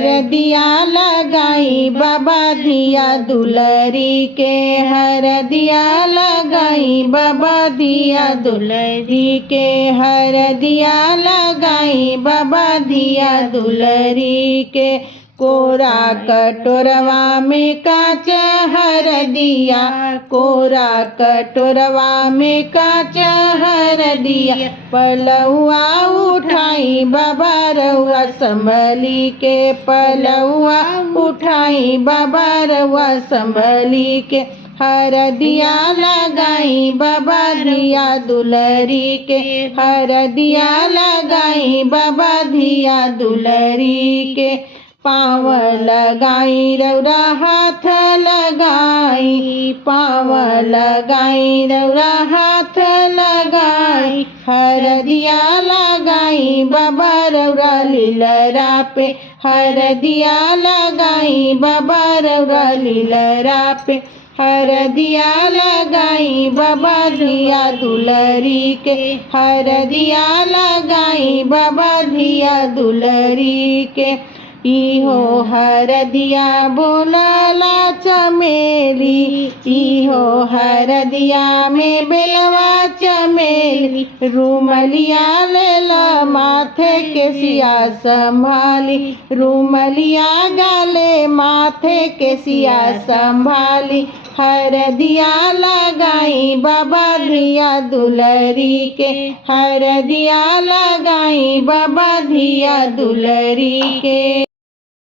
हरदिया लगाई बाबा धिया दुलरी के, हरदिया लगाई बाबा धिया दुलरी के, हरदिया लगाई बाबा धिया दुलरी के। कोरा कटोरवा में कांच हरदिया, कोरा कटोरवा में कांच हरदिया, पलौआ उठाई बाबा रउआ संभली के, पलौआ उठाई बाबा रउआ संभली के। हरदिया लगाई बाबा धिया दुलरी के, हरदिया लगाई बाबा धिया दुलरी के। पाँव लगाई रउरा हाथ लगाई, पाँव लगाई रउरा हाथ लगाई, हरदिया लगाई बाबा रउरा लीलरा पे, हरदिया लगाई बाबा रउरा लीलरा पे। हरदिया लगाई बाबा धिया दुलरी के, हरदिया लगाई बाबा धिया दुलरी के। इहो हरदिया बोलला चमेली, इहो हरदिया में बेलवा चमेली, रूमलिया लेला माथे के सिया संभाली, रूमलिया गाले माथे के सिया संभाली। हरदिया लगाई बाबा धिया दुलरी के, हरदिया लगाई बाबा धिया दुलरी के।